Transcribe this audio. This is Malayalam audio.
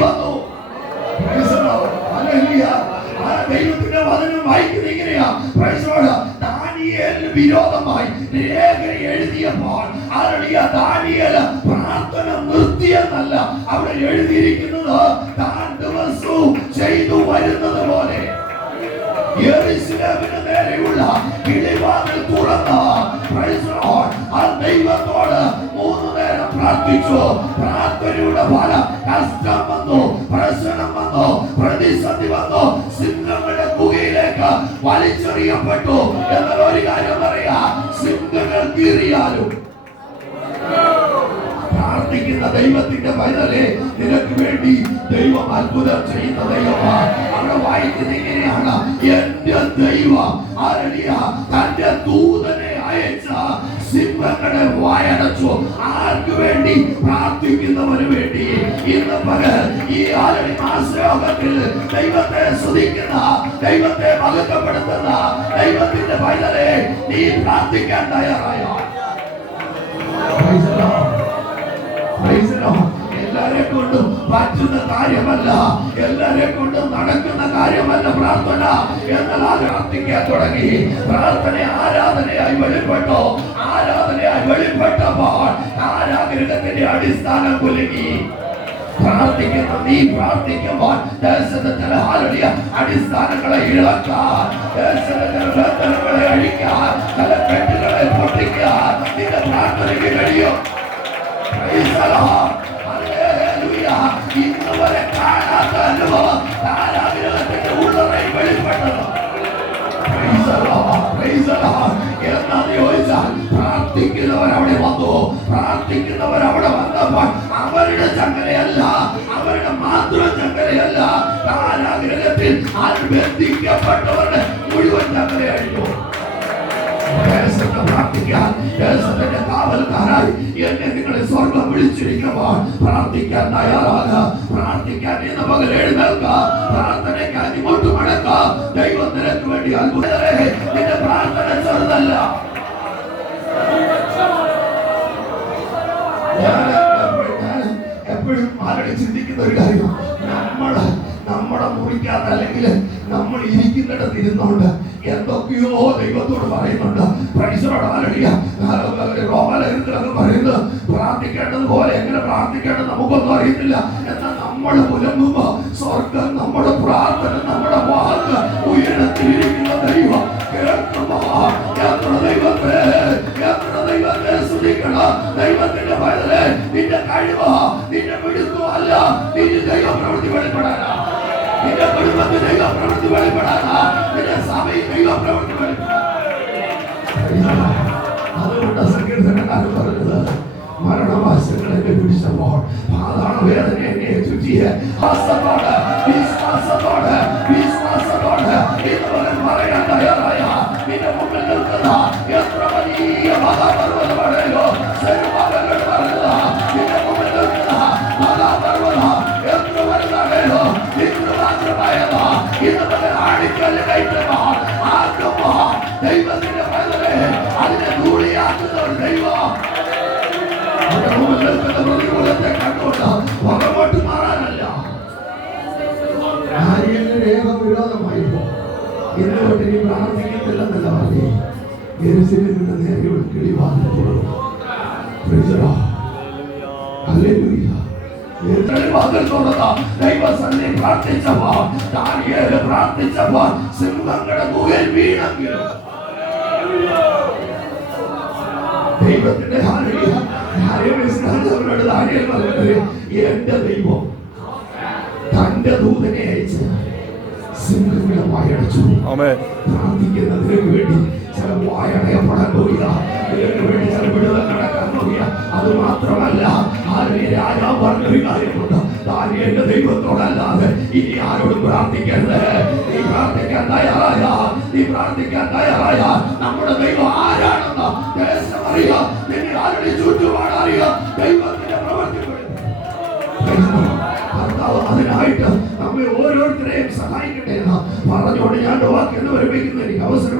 വന്നു. ദൈവത്തിന്റെ വചനം വായിക്കുന്നത് ഇങ്ങനെയാ. ദാനിയേലിന് വിരോധമായി രേഖ എഴുതിയപ്പോൾ ദാനിയേൽ പ്രാർത്ഥന നിർത്തിയെന്നല്ല അവിടെ എഴുതിയിരിക്കുന്നത്. താൻ ദിവസവും ചെയ്തു വരുന്നത് പോലെ യെരൂശലേമിന് നേരെയുള്ള കിളിവാതിൽ തുറന്ന ദൈവത്തോട് 3 നേരം പ്രാർത്ഥിച്ചു. പ്രാർത്ഥനയുടെ ഫലം കഷ്ടം വന്നു, പ്രശ്നം വന്നു, പ്രതിസന്ധി വന്നു, സിംഹങ്ങളുടെ ഗുഹയിലേക്ക് വലിച്ചെറിയപ്പെട്ടു. എന്നാൽ ഒരു കാര്യം പറയാം, സിംഹങ്ങൾ കീറിയാലും പ്രാർത്ഥിക്കുന്ന ദൈവത്തിന്റെ പൈതലേ, നിനക്ക് വേണ്ടി ദൈവം അത്ഭുതം ചെയ്യുന്ന ദൈവമാണ്. അവിടെ വായിക്കുന്നത് ഇങ്ങനെയാണ്. എന്റെ ദൈവം തന്റെ ദൂതനെ അയച്ച സിംഹങ്ങളെ വായടച്ചു. ആർക്ക് വേണ്ടി? പ്രാർത്ഥിക്കുന്നവന് വേണ്ടി. ഇന്ന് പകൽ ഈ ആരണി മാസയോഗത്തിൽ ദൈവത്തെ സ്തുതിക്കുന്ന, ദൈവത്തെ മഹത്വപ്പെടുത്തുന്ന ദൈവത്തിന്റെ പൈതലേ, നീ പ്രാർത്ഥിക്കാൻ തയ്യാറായോ? എല്ലാരെ കൊണ്ടും പറ്റുന്ന കാര്യമല്ല, എല്ലാരെ കൊണ്ടും നടക്കുന്ന കാര്യമല്ല പ്രാർത്ഥന. എന്നാൽ പ്രാർത്ഥിക്കാൻ തുടങ്ങി. പ്രാർത്ഥന ആരാധനയായി വെളിപ്പെട്ടു. ആരാധനയായി വെളിപ്പെട്ടപ്പോൾ ആരാഗ്രഹത്തിന്റെ അടിസ്ഥാനം കുലുങ്ങി. പ്രാർത്ഥിക്കുന്നു. നീ പ്രാർത്ഥിക്കുമ്പോൾ ദേശത്തെ ചില അടിസ്ഥാനങ്ങളെ ഇളക്കാൻ, ദേശത്തെ ചില ബന്ധനങ്ങളെ അഴിക്കാൻ, ചില കെട്ടുകളെ പൊട്ടിക്കാൻ നിന്റെ പ്രാർത്ഥനയ്ക്ക് കഴിയും. ഇന്ന് വരെ കാണാത്ത അനുഭവം ആരാഗ്രഹത്തിന്റെ ഉള്ളറയിൽ വെളിപ്പെട്ടത്. എന്താന്ന് ചോദിച്ചാൽ, പ്രാർത്ഥിക്കുന്നവരവിടെ വന്നു. പ്രാർത്ഥിക്കുന്നവരവിടെ വന്നപ്പോൾ അവരുടെ ചങ്ങലയല്ല, അവരുടെ മാത്രം ചങ്ങലയല്ല, ആരാഗ്രഹത്തിൽ ബന്ധിക്കപ്പെട്ടവരുടെ മുഴുവൻ ചങ്ങലയായിരുന്നു. പ്രാർത്ഥിക്കാൻ ദേശത്തിന്റെ കാവൽക്കാരായി എന്നെ നിങ്ങളെ സ്വർഗം വിളിച്ചിരിക്കുമ്പോൾ പ്രാർത്ഥിക്കാൻ തയ്യാറാക. പ്രാർത്ഥിക്കാൻ ഇന്ന് പകൽ എഴുന്നേൽക്ക. പ്രാർത്ഥനയ്ക്കാൻ ഇങ്ങോട്ട് മടക്ക. ദൈവം നിനക്ക് വേണ്ടി അത്ഭുതമേ. നിന്റെ പ്രാർത്ഥന ചെറുതല്ല. എപ്പോഴും ആരുടെ ചിന്തിക്കുന്ന ഒരു കാര്യം, നമ്മുടെ മുറിക്കകത്ത് അല്ലെങ്കിൽ നമ്മൾ ഇരിക്കുന്നിടത്ത് ഇരുന്നുകൊണ്ട് എന്തൊക്കെയോ ദൈവത്തോട് പറയുന്നുണ്ട്. റോമാലേഖനത്തിൽ പറയുന്നത് പ്രാർത്ഥിക്കേണ്ടത് പോലെ എങ്ങനെ പ്രാർത്ഥിക്കേണ്ടത് നമുക്കൊന്നും അറിയത്തില്ല. എന്നാൽ നമ്മൾ പുലമ്പുമ്പോ സ്വർഗം നമ്മുടെ പ്രാർത്ഥന, നമ്മുടെ വാക്ക് ഉയരത്തിലിരിക്കുന്ന ദൈവം കേൾക്കുമ്പോ ദൈവത്തെ സ്തുതിക്കണം. ദൈവത്തിന്റെ പൈതലേ, നിന്റെ കഴിവോ നിന്റെ മിടുക്കോ അല്ല, നിന്റെ ദൈവ പ്രവൃത്തി വെളിപ്പെടാനാ. നിന്റെ കുടുംബത്തിൽ ദൈവ പ്രവൃത്തി വെളിപ്പെടാനാ. നിന്റെ സഭയിൽ ദൈവ പ്രവൃത്തി വെളിപ്പെടാനാ. അതുകൊണ്ട് സങ്കീർത്തനക്കാരൻ പറഞ്ഞത്, മരണവാസങ്ങൾ എന്നെ പിടിച്ചപ്പോൾ പാതാള വേദന എന്നെ ചുറ്റിയെ വിശ്വാസത്തോടെ ഇതുപോലെ പറയാൻ തയ്യാറായ നിന്റെ മുമ്പിൽ നിൽക്കുന്ന എത്ര വലിയ മഹാപർവ്വതമാണല്ലോ സെരുബാബേൽ പറഞ്ഞത്. നിന്റെ മുമ്പിൽ നിൽക്കുന്ന മഹാപർവ്വതം എത്ര വലുതാണല്ലോ, ഇന്ന് മാത്രമായതോ ഇതുപോലെ ആണിക്കല്ല് കയറ്റുമോ ആക്കുമോ ദൈവത്തിന്റെ പൈതലേ, അതിനെ ധൂളിയാക്കുന്ന ദൈവം പ്രതികൂലത്തെ കണ്ടോട്ട് പുറകോട്ട് മാറാനല്ല. വിരോധമായിപ്പോ ഇന്നുകൊണ്ട് നീ പ്രാർത്ഥിക്കത്തില്ലെന്നല്ല പറഞ്ഞേ. യെരൂശലേമിന്റെ നേരെയുള്ള കിളിവാതിൽ തുറന്നു. പ്രാർത്ഥിച്ചപ്പോൾ സിംഹങ്ങളുടെ ഗുഹയിൽ വീണെങ്കിലും ദൈവത്തിന്റെ എന്റെ ദൈവം തന്റെ ദൂതനെ അയച്ച് സിംഹങ്ങളെ വായടച്ചു. പ്രാർത്ഥിക്കുന്നതിന് വേണ്ടി ചില വായടയപ്പെടാൻ പോവുക, ഇതിനു വേണ്ടി ചില വിടുതൽ നടക്കാൻ പോവുക. അത് മാത്രമല്ല, രാജാവ് പറഞ്ഞൊരു കാര്യമുണ്ട്, ദാനിയേലിന്റെ ദൈവത്തോടല്ലാതെ ഇനി ആരോടും പ്രാർത്ഥിക്കരുത്. നീ പ്രാർത്ഥിക്കാൻ തയ്യാറായ നമ്മുടെ ദൈവം ആരാണെന്ന് ദേശം അറിയാം, നിന്നെ ആരുടെ ചുറ്റുപാട് അറിയാം. ദൈവത്തിന്റെ പ്രവർത്തികൾ അതിനായിട്ട് നമ്മെ ഓരോരുത്തരെയും സഹായിക്കട്ടെ എന്ന് പറഞ്ഞുകൊണ്ട് ഞാൻ വാക്ക് എന്ന് വരവേൽക്കുന്ന എനിക്ക് അവസരം